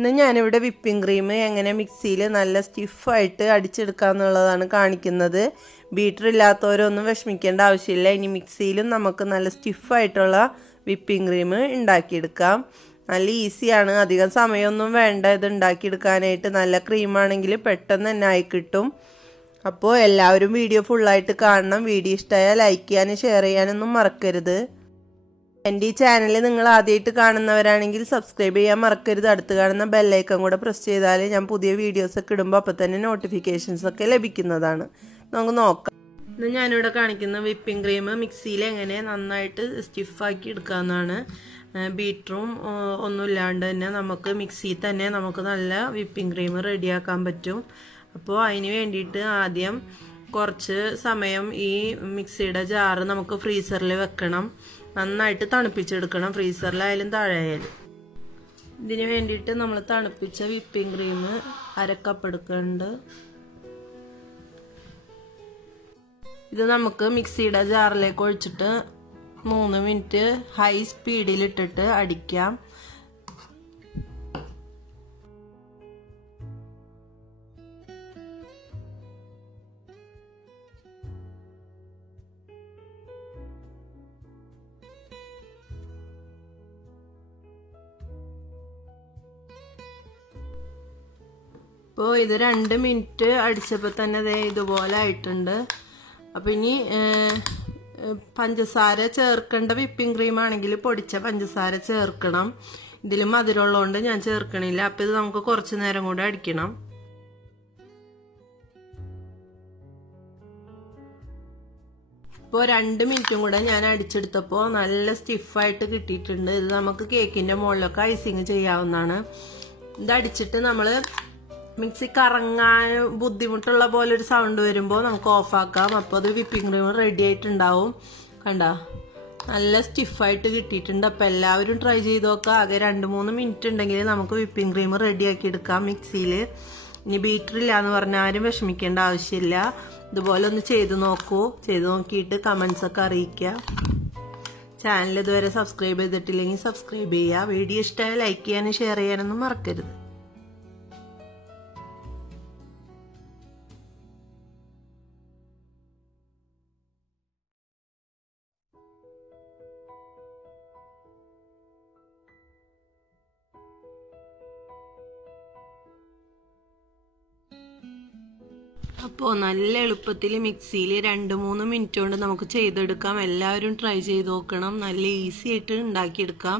ഇന്ന് ഞാനിവിടെ whipping cream എങ്ങനെ മിക്സിയിൽ നല്ല സ്റ്റിഫായിട്ട് അടിച്ചെടുക്കുക എന്നുള്ളതാണ് കാണിക്കുന്നത്. ബീറ്റർ ഇല്ലാത്തവരൊന്നും വിഷമിക്കേണ്ട ആവശ്യമില്ല. ഇനി മിക്സിയിലും നമുക്ക് നല്ല സ്റ്റിഫായിട്ടുള്ള വിപ്പിംഗ് ക്രീം ഉണ്ടാക്കിയെടുക്കാം. നല്ല ഈസിയാണ്. അധികം സമയമൊന്നും വേണ്ട ഇത് ഉണ്ടാക്കിയെടുക്കാനായിട്ട്. നല്ല ക്രീമാണെങ്കിൽ പെട്ടെന്ന് തന്നെ ആയി കിട്ടും. അപ്പോൾ എല്ലാവരും വീഡിയോ ഫുള്ളായിട്ട് കാണണം. വീഡിയോ ഇഷ്ടമായാൽ ലൈക്ക് ചെയ്യാനും ഷെയർ ചെയ്യാനൊന്നും മറക്കരുത്. എന്റെ ഈ ചാനൽ നിങ്ങൾ ആദ്യമായിട്ട് കാണുന്നവരാണെങ്കിൽ സബ്സ്ക്രൈബ് ചെയ്യാൻ മറക്കരുത്. അടുത്ത് കാണുന്ന ബെല്ലൈക്കൺ കൂടെ പ്രസ് ചെയ്താൽ ഞാൻ പുതിയ വീഡിയോസ് ഒക്കെ ഇടുമ്പോൾ അപ്പോൾ തന്നെ നോട്ടിഫിക്കേഷൻസ് ഒക്കെ ലഭിക്കുന്നതാണ്. നമുക്ക് നോക്കാം. ഇന്ന് ഞാനിവിടെ കാണിക്കുന്ന വിപ്പിംഗ് ക്രീം മിക്സിയിൽ എങ്ങനെ നന്നായിട്ട് സ്റ്റിഫാക്കി എടുക്കാമെന്നാണ് ബീറ്ററും ഒന്നുമില്ലാണ്ട് തന്നെ നമുക്ക് മിക്സിയിൽ തന്നെ നമുക്ക് നല്ല വിപ്പിംഗ് ക്രീം റെഡിയാക്കാൻ പറ്റും. അപ്പോൾ അതിന് വേണ്ടിയിട്ട് ആദ്യം കുറച്ച് സമയം ഈ മിക്സിയുടെ ജാറ് നമുക്ക് ഫ്രീസറിൽ വെക്കണം. നന്നായിട്ട് തണുപ്പിച്ചെടുക്കണം ഫ്രീസറിലായാലും താഴെയായാലും. ഇതിന് വേണ്ടിയിട്ട് നമ്മൾ തണുപ്പിച്ച വിപ്പിംഗ് ക്രീം അരക്കപ്പ് എടുക്കുന്നുണ്ട് ഇത് നമുക്ക് മിക്സിയുടെ ജാറിലേക്ക് ഒഴിച്ചിട്ട് മൂന്ന് മിനിറ്റ് ഹൈ സ്പീഡിലിട്ടിട്ട് അടിക്കാം. ഇപ്പോൾ ഇത് രണ്ട് മിനിറ്റ് അടിച്ചപ്പോൾ തന്നെ അതേ ഇതുപോലെ ആയിട്ടുണ്ട്. അപ്പോൾ ഇനി പഞ്ചസാര ചേർക്കേണ്ട വിപ്പിംഗ് ക്രീം ആണെങ്കിൽ പൊടിച്ച പഞ്ചസാര ചേർക്കണം. ഇതിൽ മധുരമുള്ളതുകൊണ്ട് ഞാൻ ചേർക്കണില്ല. അപ്പോൾ ഇത് നമുക്ക് കുറച്ച് നേരം കൂടെ അടിക്കണം. ഇപ്പോൾ രണ്ട് മിനിറ്റും കൂടെ ഞാൻ അടിച്ചെടുത്തപ്പോൾ നല്ല സ്റ്റിഫായിട്ട് കിട്ടിയിട്ടുണ്ട്. ഇത് നമുക്ക് കേക്കിന്റെ മുകളിലൊക്കെ ഐസിങ് ചെയ്യാവുന്നതാണ്. ഇത് അടിച്ചിട്ട് നമ്മൾ മിക്സി കറങ്ങാൻ ബുദ്ധിമുട്ടുള്ള പോലെ ഒരു സൗണ്ട് വരുമ്പോൾ നമുക്ക് ഓഫാക്കാം. അപ്പോൾ അത് വിപ്പിംഗ് ക്രീം റെഡി ആയിട്ടുണ്ടാവും. കണ്ട? നല്ല സ്റ്റിഫായിട്ട് കിട്ടിയിട്ടുണ്ട്. അപ്പോൾ എല്ലാവരും ട്രൈ ചെയ്ത് നോക്കുക ആകെ രണ്ട് മൂന്ന് മിനിറ്റ് ഉണ്ടെങ്കിൽ നമുക്ക് വിപ്പിംഗ് ക്രീം റെഡിയാക്കി എടുക്കാം മിക്സിയിൽ ഇനി ബീറ്റർ ഇല്ല എന്ന് പറഞ്ഞാൽ ആരും വിഷമിക്കേണ്ട ആവശ്യമില്ല. ഇതുപോലെ ഒന്ന് ചെയ്ത് നോക്കൂ. ചെയ്ത് നോക്കിയിട്ട് കമൻസ് ഒക്കെ അറിയിക്കുക ചാനൽ ഇതുവരെ സബ്സ്ക്രൈബ് ചെയ്തിട്ടില്ലെങ്കിൽ സബ്സ്ക്രൈബ് ചെയ്യുക. വീഡിയോ ഇഷ്ടമായ ലൈക്ക് ചെയ്യാനും ഷെയർ ചെയ്യാനൊന്നും മറക്കരുത്. അപ്പോൾ നല്ല എളുപ്പത്തിൽ മിക്സിയിൽ രണ്ട് മൂന്ന് മിനിറ്റ് കൊണ്ട് നമുക്ക് ചെയ്തെടുക്കാം. എല്ലാവരും ട്രൈ ചെയ്ത് നോക്കണം. നല്ല ഈസി ആയിട്ട് ഉണ്ടാക്കിയെടുക്കാം.